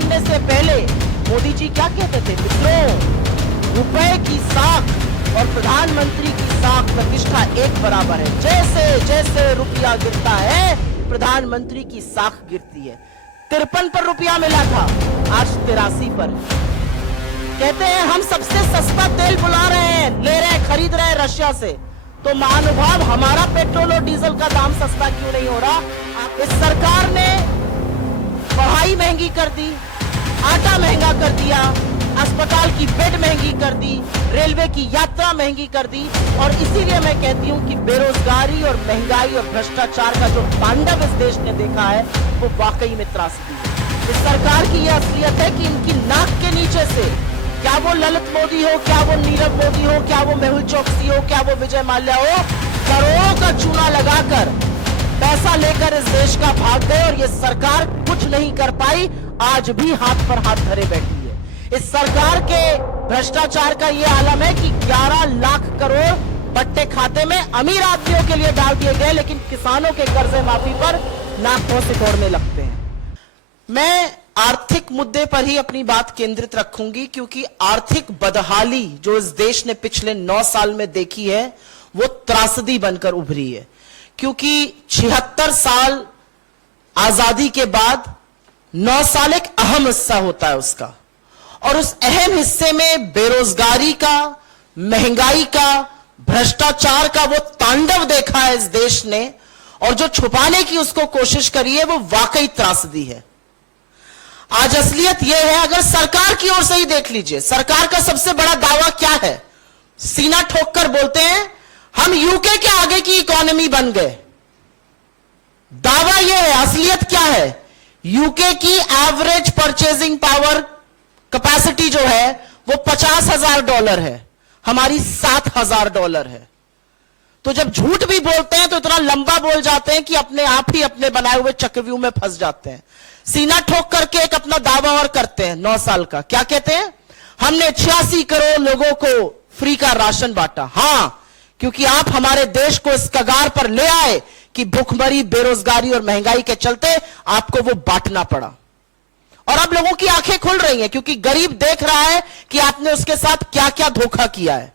बनने से पहले मोदी जी क्या कहते थे? मित्रों, रुपए की साख और प्रधानमंत्री की साख प्रतिष्ठा एक बराबर है। जैसे जैसे रुपया गिरता है, प्रधानमंत्री की साख गिरती है। 53 पर रुपया मिला था, आज 83 पर। कहते हैं हम सबसे सस्ता तेल बुला रहे हैं, ले रहे हैं, खरीद रहे हैं रशिया से। तो महानुभाव, हमारा पेट्रोल और डीजल का दाम सस्ता क्यों नहीं हो रहा? इस सरकार ने पढ़ाई महंगी कर दी, आटा महंगा कर दिया, अस्पताल की बेड महंगी कर दी, रेलवे की यात्रा महंगी कर दी। और इसीलिए मैं कहती हूं कि बेरोजगारी और महंगाई और भ्रष्टाचार का जो तांडव इस देश ने देखा है, वो वाकई में त्रासदी है। इस सरकार की यह असलियत है कि इनकी नाक के नीचे से, क्या वो ललित मोदी हो, क्या वो नीरव मोदी हो, क्या वो मेहुल चोकसी हो, क्या वो विजय माल्या हो, करोड़ों का चूना लगाकर पैसा लेकर इस देश का भाग गए और ये सरकार कुछ नहीं कर पाई, आज भी हाथ पर हाथ धरे बैठी है। इस सरकार के भ्रष्टाचार का ये आलम है कि 11 लाख करोड़ बट्टे खाते में अमीर आदमियों के लिए डाल दिए गए, लेकिन किसानों के कर्जे माफी पर नाक मुंह सिकोड़ने लगते हैं। मैं आर्थिक मुद्दे पर ही अपनी बात केंद्रित रखूंगी, क्योंकि आर्थिक बदहाली जो इस देश ने पिछले 9 साल में देखी है, वो त्रासदी बनकर उभरी है। क्योंकि 76 साल आजादी के बाद 9 साल एक अहम हिस्सा होता है उसका, और उस अहम हिस्से में बेरोजगारी का, महंगाई का, भ्रष्टाचार का वो तांडव देखा है इस देश ने, और जो छुपाने की उसको कोशिश करी है, वो वाकई त्रासदी है। आज असलियत यह है, अगर सरकार की ओर से ही देख लीजिए, सरकार का सबसे बड़ा दावा क्या है? सीना ठोककर बोलते हैं हम यूके के आगे की इकोनॉमी बन गए। दावा यह है, असलियत क्या है? यूके की एवरेज परचेजिंग पावर कैपेसिटी जो है वो $50,000 है, हमारी $7,000 है। तो जब झूठ भी बोलते हैं तो इतना लंबा बोल जाते हैं कि अपने आप ही अपने बनाए हुए चक्रव्यूह में फंस जाते हैं। सीना ठोक करके एक अपना दावा और करते हैं 9 साल का। क्या कहते हैं? हमने 86 करोड़ लोगों को फ्री का राशन बांटा। हां, क्योंकि आप हमारे देश को इस कगार पर ले आए कि भूखमरी, बेरोजगारी और महंगाई के चलते आपको वो बांटना पड़ा। और अब लोगों की आंखें खुल रही हैं, क्योंकि गरीब देख रहा है कि आपने उसके साथ क्या क्या धोखा किया है।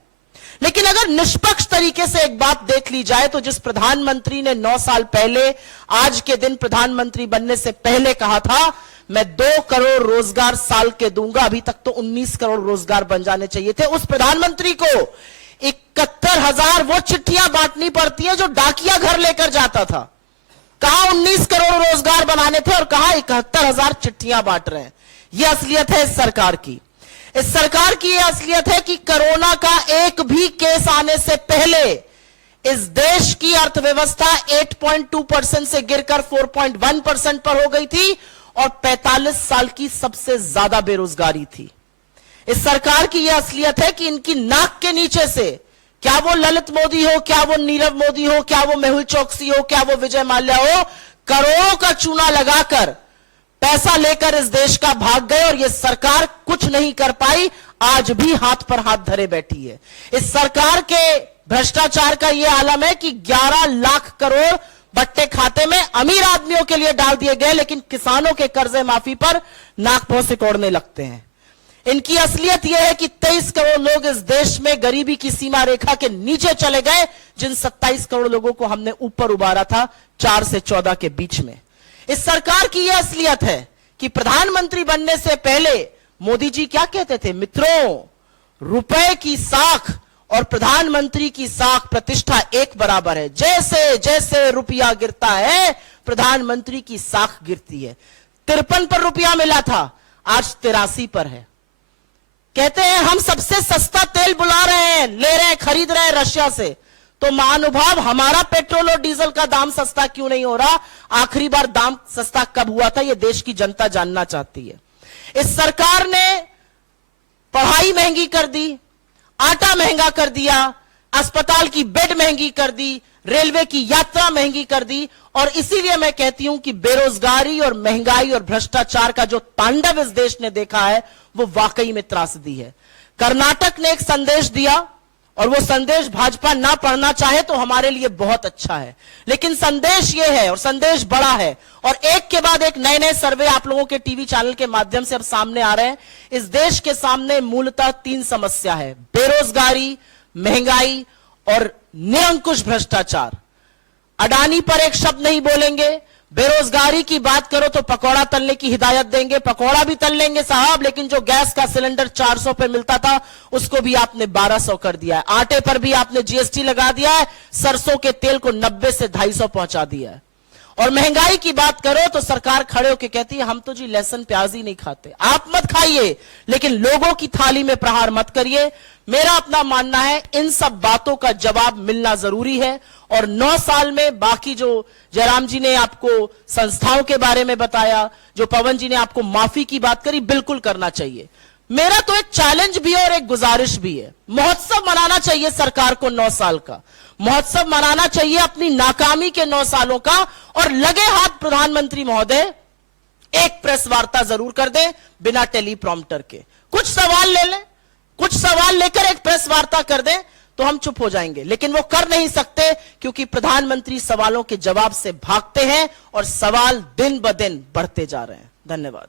लेकिन अगर निष्पक्ष तरीके से एक बात देख ली जाए, तो जिस प्रधानमंत्री ने 9 साल पहले आज के दिन प्रधानमंत्री बनने से पहले कहा था मैं 2 करोड़ रोजगार साल के दूंगा, अभी तक तो 19 करोड़ रोजगार बन जाने चाहिए थे, उस प्रधानमंत्री को 71,000 वो चिट्ठियां बांटनी पड़ती है जो डाकिया घर लेकर जाता था। कहां 19 करोड़ रोजगार बनाने थे और कहां 71,000 चिट्ठियां बांट रहे हैं। यह असलियत है इस सरकार की। इस सरकार की यह असलियत है कि कोरोना का एक भी केस आने से पहले इस देश की अर्थव्यवस्था 8.2% से गिरकर 4.1% पर हो गई थी और 45 साल की सबसे ज्यादा बेरोजगारी थी। इस सरकार की यह असलियत है कि इनकी नाक के नीचे से, क्या वो ललित मोदी हो, क्या वो नीरव मोदी हो, क्या वो मेहुल चोकसी हो, क्या वो विजय माल्या हो, करोड़ों का चूना लगाकर पैसा लेकर इस देश का भाग गए और यह सरकार कुछ नहीं कर पाई, आज भी हाथ पर हाथ धरे बैठी है। इस सरकार के भ्रष्टाचार का यह आलम है कि 11 लाख करोड़ बट्टे खाते में अमीर आदमियों के लिए डाल दिए गए, लेकिन किसानों के कर्जे माफी पर नाक मुंह सिकोड़ने लगते हैं। इनकी असलियत यह है कि 23 करोड़ लोग इस देश में गरीबी की सीमा रेखा के नीचे चले गए, जिन 27 करोड़ लोगों को हमने ऊपर उबारा था 4 से 14 के बीच में। इस सरकार की यह असलियत है कि प्रधानमंत्री बनने से पहले मोदी जी क्या कहते थे? मित्रों, रुपए की साख और प्रधानमंत्री की साख प्रतिष्ठा एक बराबर है। जैसे जैसे रुपया गिरता है, प्रधानमंत्री की साख गिरती है। 53 पर रुपया मिला था, आज 83 पर है। कहते हैं हम सबसे सस्ता तेल बुला रहे हैं, ले रहे हैं, खरीद रहे हैं रशिया से। तो महानुभाव, हमारा पेट्रोल और डीजल का दाम सस्ता क्यों नहीं हो रहा? आखिरी बार दाम सस्ता कब हुआ था, यह देश की जनता जानना चाहती है। इस सरकार ने पढ़ाई महंगी कर दी, आटा महंगा कर दिया, अस्पताल की बेड महंगी कर दी, रेलवे की यात्रा महंगी कर दी। और इसीलिए मैं कहती हूं कि बेरोजगारी और महंगाई और भ्रष्टाचार का जो तांडव इस देश ने देखा है, वो वाकई में त्रासदी है। कर्नाटक ने एक संदेश दिया और वो संदेश भाजपा ना पढ़ना चाहे तो हमारे लिए बहुत अच्छा है, लेकिन संदेश ये है और संदेश बड़ा है और एक के बाद एक नए नए सर्वे आप लोगों के टीवी चैनल के माध्यम से अब सामने आ रहे हैं। इस देश के सामने मूलतः 3 समस्या है: बेरोजगारी, महंगाई और निरंकुश भ्रष्टाचार। अडानी पर एक शब्द नहीं बोलेंगे। बेरोजगारी की बात करो तो पकौड़ा तलने की हिदायत देंगे, पकौड़ा भी तल लेंगे साहब, लेकिन जो गैस का सिलेंडर 400 पे मिलता था उसको भी आपने 1200 कर दिया है। आटे पर भी आपने जीएसटी लगा दिया है, सरसों के तेल को 90 से 250 पहुंचा दिया है। और महंगाई की बात करो तो सरकार खड़े होकर कहती है हम तो जी लहसुन प्याज ही नहीं खाते। आप मत खाइए, लेकिन लोगों की थाली में प्रहार मत करिए। मेरा अपना मानना है इन सब बातों का जवाब मिलना जरूरी है और 9 साल में बाकी जो जयराम जी ने आपको संस्थाओं के बारे में बताया, जो पवन जी ने आपको माफी की बात करी, बिल्कुल करना चाहिए। मेरा तो एक चैलेंज भी है और एक गुजारिश भी है। महोत्सव मनाना चाहिए सरकार को 9 साल का, महोत्सव मनाना चाहिए अपनी नाकामी के 9 सालों का। और लगे हाथ प्रधानमंत्री महोदय एक प्रेस वार्ता जरूर कर दें बिना टेलीप्रॉम्प्टर के। कुछ सवाल ले लें, कुछ सवाल लेकर एक प्रेस वार्ता कर दें तो हम चुप हो जाएंगे, लेकिन वो कर नहीं सकते क्योंकि प्रधानमंत्री सवालों के जवाब से भागते हैं और सवाल दिन ब दिन बढ़ते जा रहे हैं। धन्यवाद।